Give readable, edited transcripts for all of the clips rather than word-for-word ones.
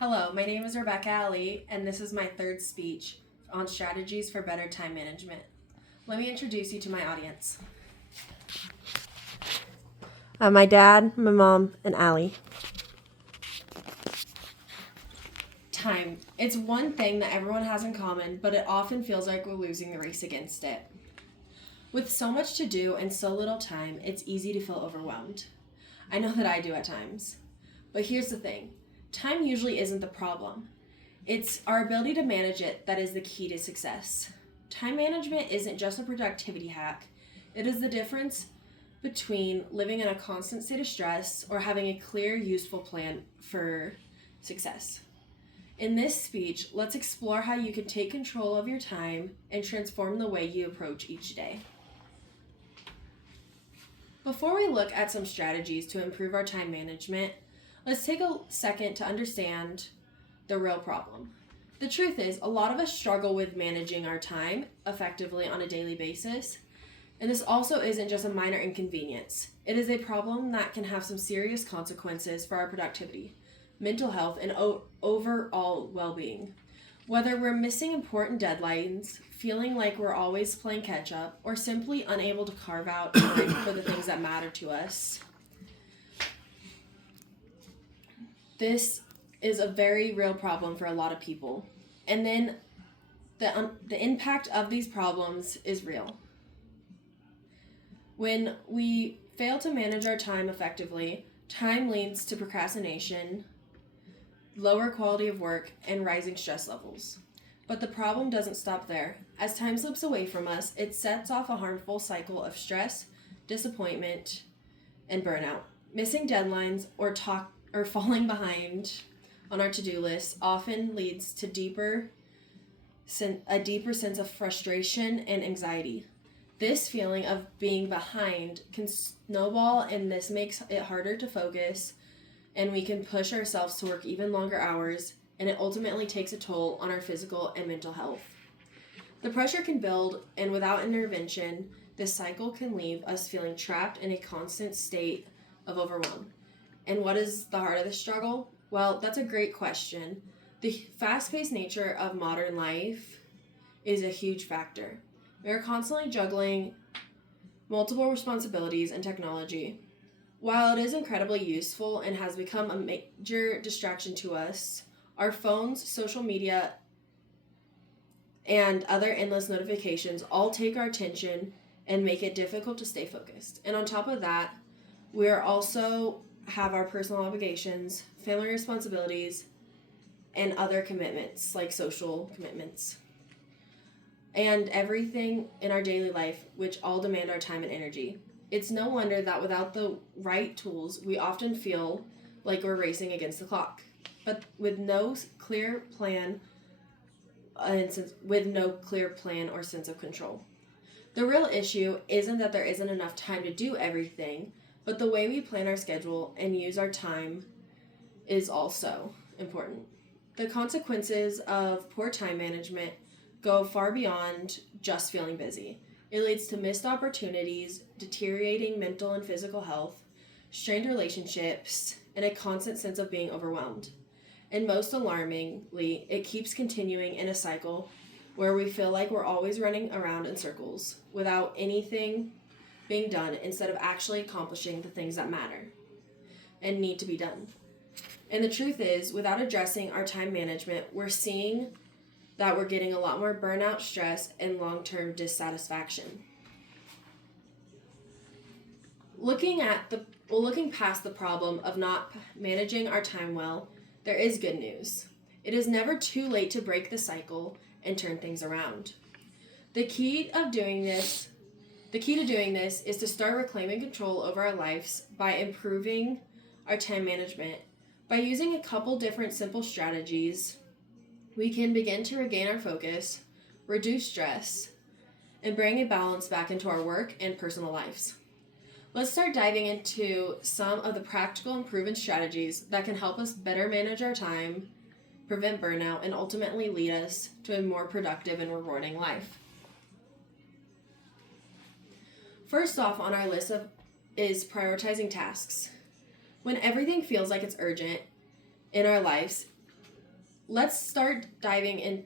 Hello, my name is Rebecca Allee, and this is my third speech on strategies for better time management. Let me introduce you to my audience. My dad, my mom, and Allie. Time. It's one thing that everyone has in common, but it often feels like we're losing the race against it. With so much to do and so little time, it's easy to feel overwhelmed. I know that I do at times. But here's the thing. Time usually isn't the problem. It's our ability to manage it that is the key to success. Time management isn't just a productivity hack. It is the difference between living in a constant state of stress or having a clear, useful plan for success. In this speech, let's explore how you can take control of your time and transform the way you approach each day. Before we look at some strategies to improve our time management, let's take a second to understand the real problem. The truth is, a lot of us struggle with managing our time effectively on a daily basis, and this also isn't just a minor inconvenience. It is a problem that can have some serious consequences for our productivity, mental health, and overall well-being. Whether we're missing important deadlines, feeling like we're always playing catch-up, or simply unable to carve out time for the things that matter to us, this is a very real problem for a lot of people. And then the impact of these problems is real. When we fail to manage our time effectively, time leads to procrastination, lower quality of work, and rising stress levels. But the problem doesn't stop there. As time slips away from us, it sets off a harmful cycle of stress, disappointment, and burnout. Missing deadlines or falling behind on our to-do list often leads to a deeper sense of frustration and anxiety. This feeling of being behind can snowball, and this makes it harder to focus, and we can push ourselves to work even longer hours, and it ultimately takes a toll on our physical and mental health. The pressure can build, and without intervention, this cycle can leave us feeling trapped in a constant state of overwhelm. And what is the heart of the struggle? Well, that's a great question. The fast-paced nature of modern life is a huge factor. We are constantly juggling multiple responsibilities and technology. While it is incredibly useful and has become a major distraction to us, our phones, social media, and other endless notifications all take our attention and make it difficult to stay focused. And on top of that, we are also have our personal obligations, family responsibilities, and other commitments like social commitments, and everything in our daily life, which all demand our time and energy. It's no wonder that without the right tools, we often feel like we're racing against the clock. But with no clear plan or sense of control. The real issue isn't that there isn't enough time to do everything, but the way we plan our schedule and use our time is also important. The consequences of poor time management go far beyond just feeling busy. It leads to missed opportunities, deteriorating mental and physical health, strained relationships, and a constant sense of being overwhelmed. And most alarmingly, it keeps continuing in a cycle where we feel like we're always running around in circles without anything being done instead of actually accomplishing the things that matter and need to be done. And the truth is, without addressing our time management, we're seeing that we're getting a lot more burnout, stress, and long-term dissatisfaction. Looking past the problem of not managing our time well, there is good news. It is never too late to break the cycle and turn things around. The key to doing this is to start reclaiming control over our lives by improving our time management. By using a couple different simple strategies, we can begin to regain our focus, reduce stress, and bring a balance back into our work and personal lives. Let's start diving into some of the practical and proven strategies that can help us better manage our time, prevent burnout, and ultimately lead us to a more productive and rewarding life. First off on our list is prioritizing tasks. When everything feels like it's urgent in our lives, let's start diving in.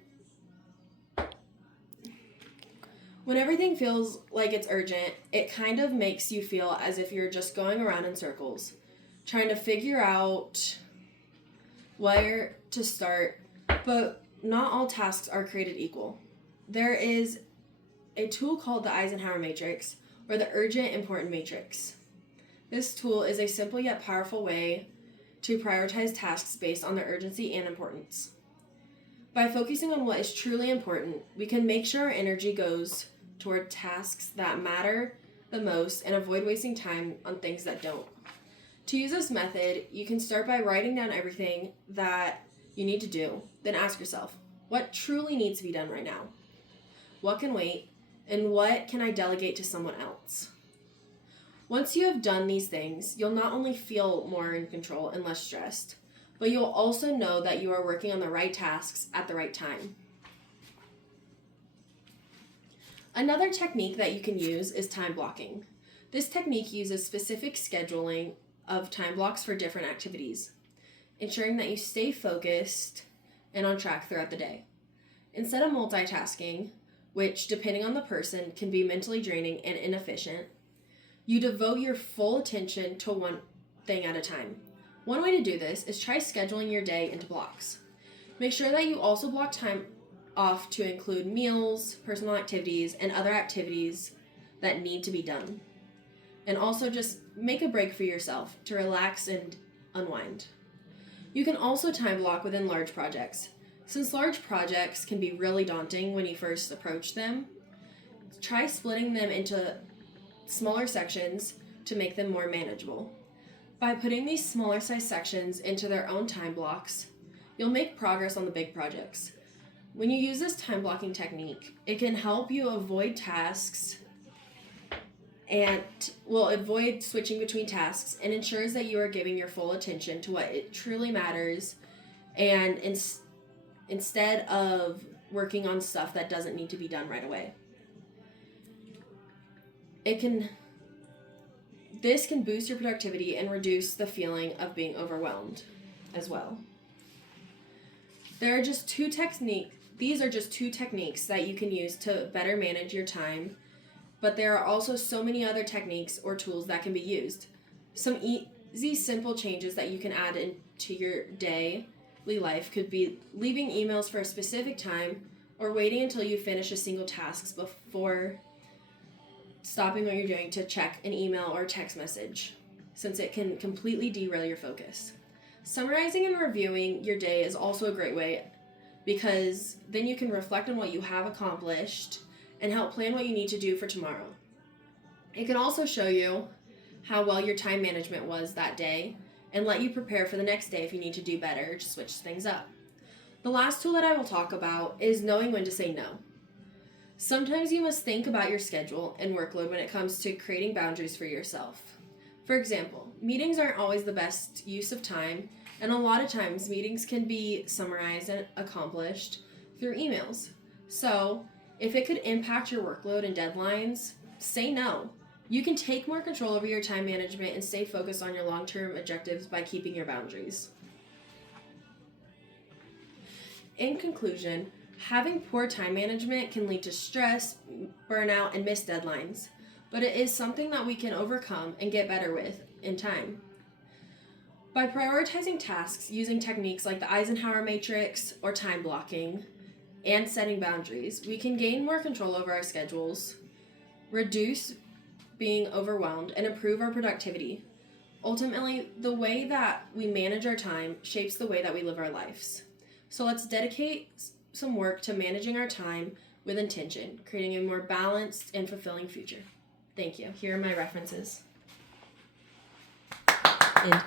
When everything feels like it's urgent, it kind of makes you feel as if you're just going around in circles, trying to figure out where to start, but not all tasks are created equal. There is a tool called the Eisenhower Matrix, or the Urgent Important Matrix. This tool is a simple yet powerful way to prioritize tasks based on their urgency and importance. By focusing on what is truly important, we can make sure our energy goes toward tasks that matter the most and avoid wasting time on things that don't. To use this method, you can start by writing down everything that you need to do, then ask yourself, what truly needs to be done right now? What can wait? And what can I delegate to someone else? Once you have done these things, you'll not only feel more in control and less stressed, but you'll also know that you are working on the right tasks at the right time. Another technique that you can use is time blocking. This technique uses specific scheduling of time blocks for different activities, ensuring that you stay focused and on track throughout the day. Instead of multitasking, which, depending on the person, can be mentally draining and inefficient, you devote your full attention to one thing at a time. One way to do this is try scheduling your day into blocks. Make sure that you also block time off to include meals, personal activities, and other activities that need to be done. And also just make a break for yourself to relax and unwind. You can also time block within large projects. Since large projects can be really daunting when you first approach them, try splitting them into smaller sections to make them more manageable. By putting these smaller size sections into their own time blocks, you'll make progress on the big projects. When you use this time blocking technique, it can help you avoid tasks and avoid switching between tasks, and ensures that you are giving your full attention to what it truly matters, and instead of working on stuff that doesn't need to be done right away. This can boost your productivity and reduce the feeling of being overwhelmed as well. These are just two techniques that you can use to better manage your time, but there are also so many other techniques or tools that can be used. Some easy, simple changes that you can add into your daily life could be leaving emails for a specific time, or waiting until you finish a single task before stopping what you're doing to check an email or text message, since it can completely derail your focus. Summarizing and reviewing your day is also a great way, because then you can reflect on what you have accomplished and help plan what you need to do for tomorrow. It can also show you how well your time management was that day and let you prepare for the next day if you need to do better or just switch things up. The last tool that I will talk about is knowing when to say no. Sometimes you must think about your schedule and workload when it comes to creating boundaries for yourself. For example, meetings aren't always the best use of time, and a lot of times meetings can be summarized and accomplished through emails. So, if it could impact your workload and deadlines, say no. You can take more control over your time management and stay focused on your long-term objectives by keeping your boundaries. In conclusion, having poor time management can lead to stress, burnout, and missed deadlines, but it is something that we can overcome and get better with in time. By prioritizing tasks using techniques like the Eisenhower Matrix or time blocking and setting boundaries, we can gain more control over our schedules, reduce being overwhelmed, and improve our productivity. Ultimately, the way that we manage our time shapes the way that we live our lives. So let's dedicate some work to managing our time with intention, creating a more balanced and fulfilling future. Thank you. Here are my references. And